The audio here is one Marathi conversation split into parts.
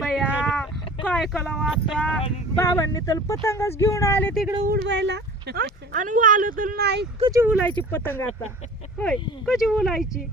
बया काय कलाव आता बाबांनी तर पतंगच घेऊन आले तिकडे उडवायला आणि आलं तर नाही कशी उलायची पतंग आता होय कशी उलायची.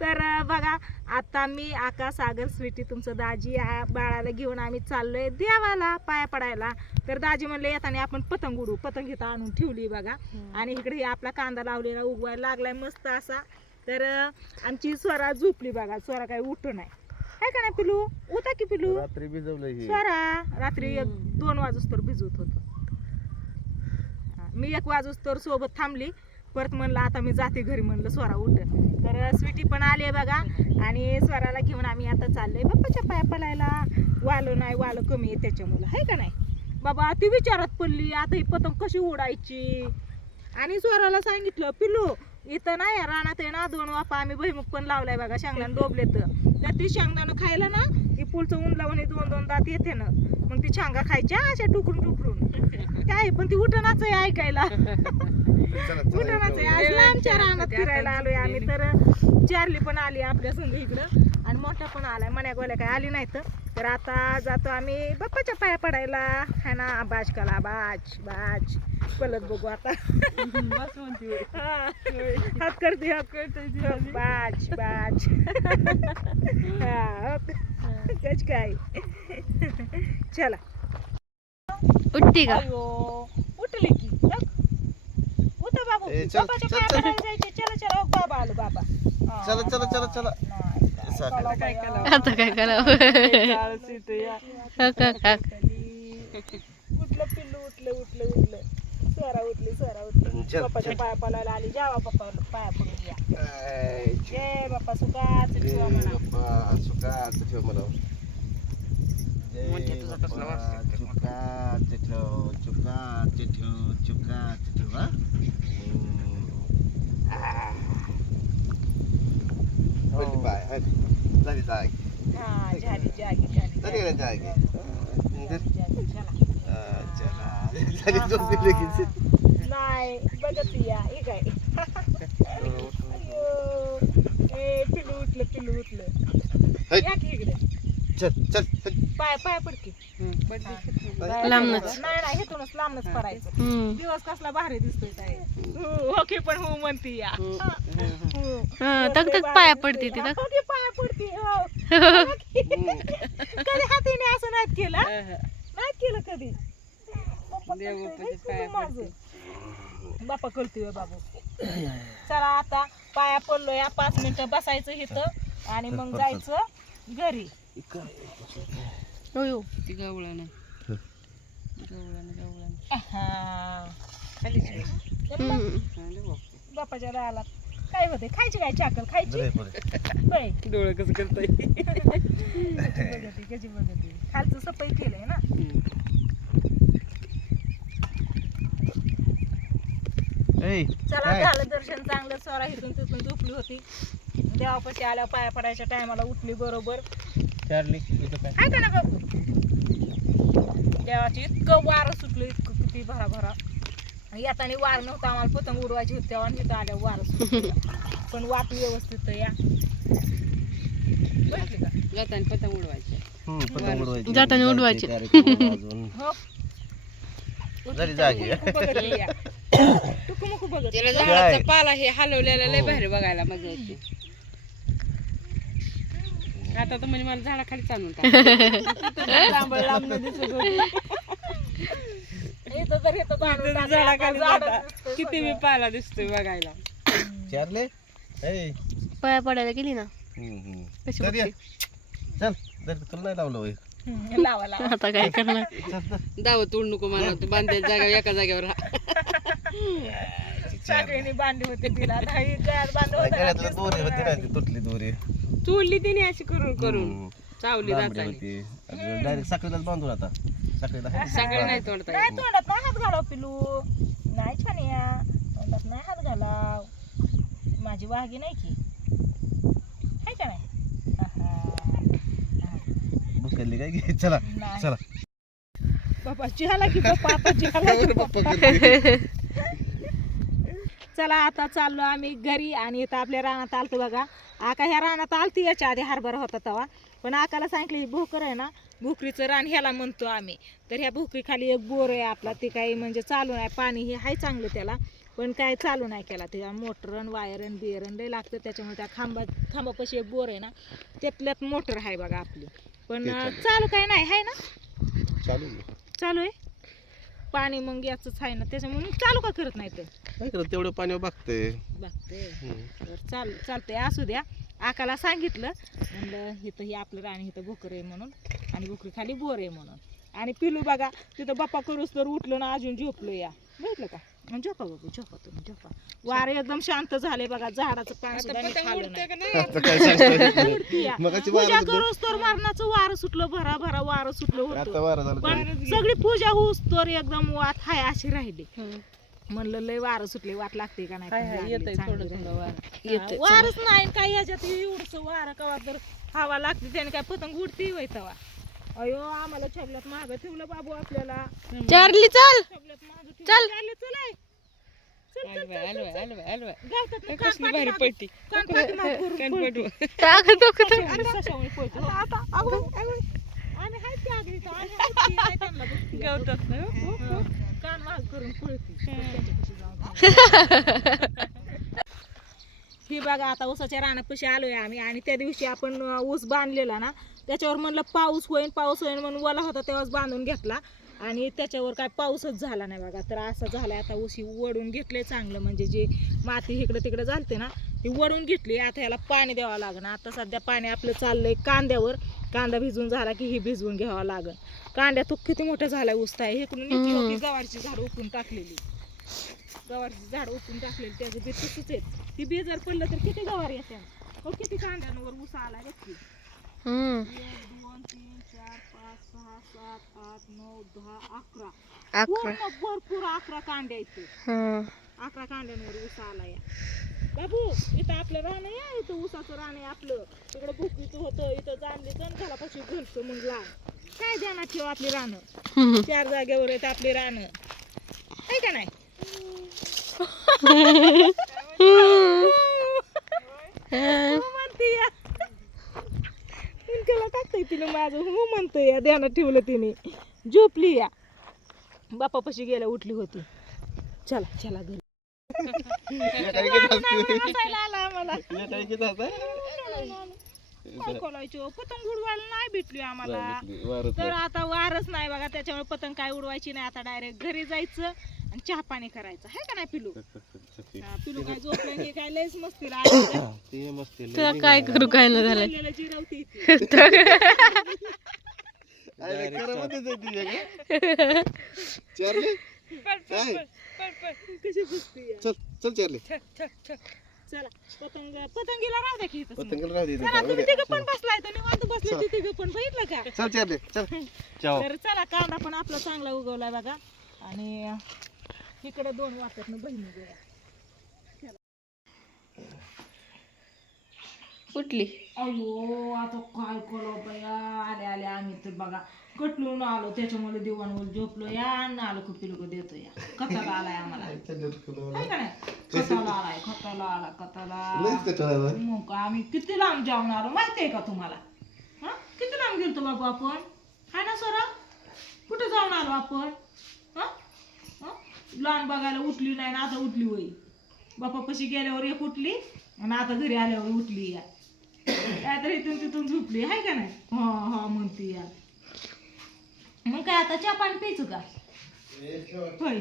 तर बघा आता मी आकाश सागर स्वीटी तुमचं दाजी बाळाला घेऊन आम्ही चाललोय देवाला पाया पडायला. तर दाजी म्हणले येताना आपण पतंग उडू. पतंग इथं आणून ठेवली बघा आणि इकडे आपला कांदा लावलेला उगवायला लागलाय मस्त असा. तर आमची स्वरा झोपली बघा. स्वरा काही उठू नाही काय का नाही पिलू उठा की पिलू. रात्री भिजवलं स्वरा रात्री 2 वाजूस तर भिजवत होतो मी. 1 वाजूस तर सोबत थांबली परत म्हणलं आता मी जाते घरी म्हणलं स्वरा उठ. तर स्वीटी पण आली आहे बघा आणि स्वराला घेऊन आम्ही आता चाललोय बाप्पाच्या पाया पडायला. वालं नाही वालं कमी आहे त्याच्यामुळं आहे का नाही बाबा. ती विचारात पडली आता ही पतंग कशी उडायची आणि स्वराला सांगितलं पिल्लू इथं नाही रानात आहे ना 2 वाफा आम्ही भुईमुग पण लावलाय बघा शेंगदाणा डोबले तर ती शेंगदाणा खायला ना ती पुलचं ऊन लावून 2-2 दात येते ना मग ती शेंगा खायच्या अशा टुकरून काय पण ती उठणाच आहे ऐकायला. उठणाच आहे आज आमच्या रानात फिरायला आलोय आम्ही. तर चार्ली पण आली आपल्या संग इकडं आणि मोठा पण आलाय मन्या गोल्या काय आली नाही तर आता जातो आम्ही बाप्पाच्या पाया पडायला है ना. बाज कला बाज बाज पलत बघू आता हात करते बाज बाज हा कच काय चला उठती का उठली की उठा बाबू बाप्पाच्या पाया पडायला जायचे. चला चला हो बाबा आलो बाबा. चला चला चला चला आता काय करावं. उठलं पिल्लू उठलं उठलं उठलं स्वरा उठली बाप्पाच्या पाया पडायला आली. जावा बाप्पा पाया पडून या. जय बाप्पा सुखाच ठेवा म्हणा. सुखाच ठेव मला. नाही बघत या हे काय पिल्लू उठलं पिल्लू उठलं या की इकडे चल चल पाय पाय पडकी लांबनच नाही नाही हेतूनच लांबनच पडायचं. दिवस कसला भारी दिसतोय काय ओके पण हो म्हणती या तक तक पाया पडते ती तक ओके पाया पडती. कधी हातीने असं नाहीत केलं नाहीत केलं कधी. बापा कळतोय बाबू. चला आता पाया पडलोय 5 मिनिटं बसायचं इथं आणि मग जायचं घरी. ती गवळा ना बापाच्या राहायला काय होते खायची काय चाकल खायची डोळे कसं करताय कशी बघते खालचं सफाई केलंय ना. चला झालं दर्शन चांगलं. स्वरा इथून तिथून झोपली होती. देवापाशी आल्या पाया पडायच्या टायमाला उठली बरोबर. काय का ना गप्पू देवाची इतकं वारं सुटलं इतकं किती भरा भरा. येताना वार नव्हतं आम्हाला पतंग उडवायची होती तेव्हा तिथं आल्या वारं सुटलं पण वाट व्यवस्थित या बघितली का जाताना पतंग उडवायची जाताना उडवायची. बघत झाडाचा पाला हे हलवलेला लय भारी बघायला मजा येते. आता तर म्हणजे मला झाडाखाली चालून किती मी पाला दिसतोय बघायला. पाया पडायला गेली ना कशी बघते. चल तुला नाही लावलं होय. लावाला आता काय करणार दावत तोड नको मला तू बांधायच्या जागा एका जागेवर सगळ्यांनी बांधली होते तिला तुटली दोरी चोडली तिने अशी करून करून चावली जातानी डायरेक्ट साखळीलाच बांधून आता सगळे नाही तोडता नाही तोंडात नाही हात घालाव पिलू नाही छान या तोंडात नाही हात घालाव. माझी वाघी नाही की आहे का नाही. भुकली काय घे. चला चला बाबा चिहाला की पप्पा आता चिहाला की पप्पा. चला आता चाललो आम्ही घरी. आणि इथं आपल्या रानात आलतो बघा. आका ह्या रानात आलती याच्या आधी हरभरा होता तेव्हा, पण आकाला सांगितलं ही भोकर आहे ना, भोकरीचं रान ह्याला म्हणतो आम्ही. तर ह्या भोकरी खाली एक बोर आहे आपला, ते काही म्हणजे चालू नाही, पाणी हे आहे चांगलं त्याला, पण काय चालू नाही केला. त्याला मोटरन वायरन बियरन लय लागतं, त्याच्यामुळे त्या खांबापाशी एक बोर आहे ना, त्यातल्यात मोटर आहे बघा आपली, पण चालू काय नाही आहे ना, चालू आहे पाणी मग याचंच आहे ना, त्याच्यामुळे चालू का करत नाही तर काय करत तेवढं पाणी बघते. तर चालतंय असू द्या. आकाला सांगितलं म्हणलं इथं हे आपलं राणी इथं भोकर आहे म्हणून, आणि भोकरी खाली बोर आहे म्हणून. आणि पिलू बघा तिथं बाप्पा करूस तर उठलो ना अजून झोपलो या, बघितलं का, झोपा बाबू झोपा तुम्ही झोपा. वारं एकदम शांत झाले बघा, झाडाचं पान सुद्धा खाल्लं नाही. आता काय सांगतोय? उडती या. मगाची पूजा वारं करूस तर मरणाचं वारं सुटलं, भरा भरा वारं सुटलं आता होतं, वारं झालं पण सगळी पूजा होऊस तर एकदम वाट हाय अशी राहिली. म्हणलं लय वारं सुटले, वाट लागते का नाही, वारच नाही काय याच्यात एवढस वारं कवा तर हवा लागते त्याने काय पतंग उडती होय तवा. अयो आम्हाला छबल्यात मागं ठेवलं बाबू आपल्याला. चार्ली चल छबल्यात मागं ठेवलं. चल. चालले, चल आहे. चल, चल, चल, हलवा चल, चल. हलवा हलवा गावतात ना, कसली भारी कानपाठी पट्टी मागं- कानपाठी मागं करून पळते. सशावणी पळते. हो, आम्ही हाय की आगळीचं, आम्ही हाय की, हाय त्यांना बघते. गावतात ना हो, कान माग करून पळते. त्यांच्यापाशी जाऊन. ही बघा आता ऊसाच्या रानापाशी आलोय आम्ही. आणि त्या दिवशी आपण ऊस बांधलेला ना, त्याच्यावर म्हणलं पाऊस होईल म्हणून ओला होता तेव्हाच बांधून घेतला, आणि त्याच्यावर काय पाऊसच झाला नाही बघा. तर असं झालंय आता ऊस वडून घेतले चांगलं, म्हणजे जे माती इकडं तिकडं झालते ना ती वडून घेतली. आता याला पाणी द्यावं लागणार. आता सध्या पाणी आपलं चाललंय कांद्यावर. कांदा भिजून झाला की ही भिजवून घ्यावं लागल. कांद्या तो किती मोठा झालाय ऊस आहे. इकडून इतकी मोठी गवारची झाड उपटून टाकलेली, गवारची झाड उपटून टाकलेली, त्याचं बी तसंच आहे. ती बी जर पडलं तर किती गवार येते. हो किती कांद्यांवर ऊस आला नक्की. 1 2 3 4 5 6 7 8 9 10 11 पूर्ण भरपूर 11 कांड्या येते. 11 कांड्यांवर ऊस आला या. बाबू इथं आपलं रान आहे, इथं ऊसाचं रान आहे आपलं. तिकडं भुकीचं होतं, इथं जाणली झाडापाशी घरचं मग लहान. काय ध्यानात ठेव आपली रानं, 4 जागेवर आहेत आपली रानं, आहे का नाही. म्हणते या त्याला टाकतंय तिने माझं, हो म्हणतंय या, ध्यानात ठेवलं तिने. झोपली या, बापापाशी गेल्या उठली होती. चला चला घरी. हसायला आला आम्हाला. काय खोलायचो, पतंग उडवायला नाही भेटली आम्हाला. तर आता वारच नाही बघा, त्याच्यामुळे पतंग काय उडवायची नाही. आता डायरेक्ट घरी जायचं आणि चहा पाणी करायचं, आहे का नाही पिलू. पिलू काय झोपलं की काय लयच मस्तीला तुला काय करू काय न झालं जिरवती. कशी बसती. चल चार्ली, चला पतंगीला राहू द्या की इथं समोर. पतंगला राहू दे चला तुम्ही तिघं पण बसलाय तर निवांत बसले ते तिघं पण, बघितलं का. चल चार्ली चल. तर चला कांदा पण आपला चांगला उगवलाय बघा. आणि इकडे 2 वाटत ना बहिणी गेल्या. उठली अयो आता काय करू बया. आले आले आम्ही तर बघा कटलून आलो, त्याच्यामुळे दिवाणवर झोपलो या, आणि आलो कुठे लोक देतो या. कथाला आलाय आम्हाला, आहे का नाही. कथाला आलाय, कथाला आला, कथाला. मग का आम्ही किती लांब जाऊन आलो माहितीये का तुम्हाला. हा किती लांब गेलतो बाबू आपण, हाय ना सोरा. कुठे जाऊन आलो आपण. हा लहान बघायला उठली नाही ना, आता उठली होई. बापापाशी गेल्यावर एक उठली आणि आता घरी आल्यावर उठली या. काय तर इथून तिथून झोपली, आहे का नाही. हा हा म्हणती या. मग काय आता चहा पाणी प्यायचं का. होय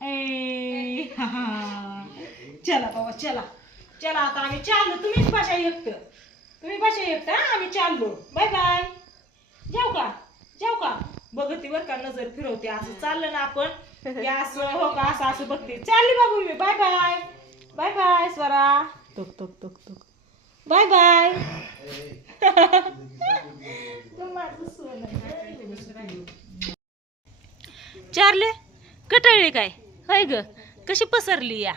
ए हा हा. चला बाबा चला चला, आता आम्ही चाललो. तुम्हीच भाषा एकटं, तुम्ही भाषा एकटं, आम्ही चाललो. Bye bye. जाऊ का जाऊ का. बघते बर का, नजर फिरवते. असं चाललं ना आपण की असं हो का, असं असं बघते. चालली बाबू मी. Bye bye bye bye Swara. टोक टोक टोक टोक. Bye bye. चारले कटाळली काय होय ग, कशी पसरली या.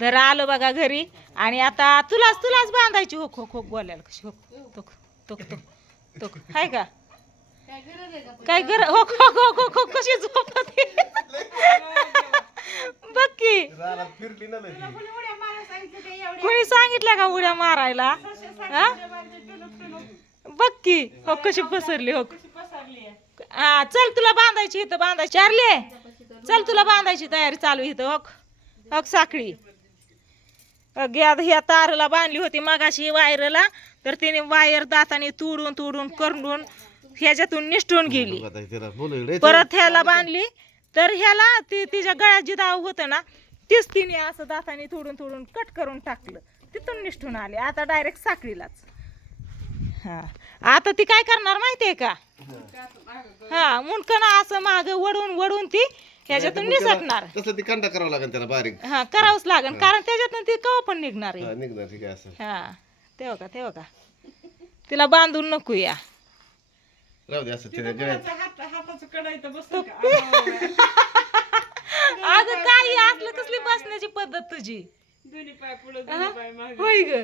तर आलो बघा घरी. आणि आता तुलाच बांधायची. हो खो खो बोलायला कशी. हो तोक तोक तोक तोक, हाय का काय गरज. हो खो खो खो खो कशी झोपते. बघ की फिरली ना लई. कोणी सांगितलं का उड्या मारायला हा? बघ की हो कशी पसरली हो हा चल तुला बांधायची इथं बांधायची चारले चल तुला बांधायची तयारी चालू इथं हो हो साखळी ह्या तारला बांधली होती मगाशी वायरला तर तिने वायर दाताने तुडून तुडून करून ह्याच्यातून निष्ठून गेली आता तिला बोलू इकडे. परत ह्याला बांधली तर ह्याला तिच्या गळ्यात जी दाव होतं ना तीच तिने असं दाताने तुडून तुडून कट करून टाकलं तिथून निष्ठून आले आता डायरेक्ट साखळीलाच हा आता ती काय करणार माहितीये का हा मुंडकन असं माग वडून वडून ती ह्याच्यातून निसटणार तसं ती कंडा करावं लागेल त्याला बारीक. हा करावंच लागेल कारण त्याच्यातून ती कवा पण निघणार आहे हा, निघणार ठीक आहे असं. हा तेव्हा का तिला बांधून नको या राहू दे असं तिच्या गळ्यात. अगं काही असलं कसली बसण्याची पद्धत तुझी दोन्ही पाय पुढे हा? दोन्ही पाय मागे होय ग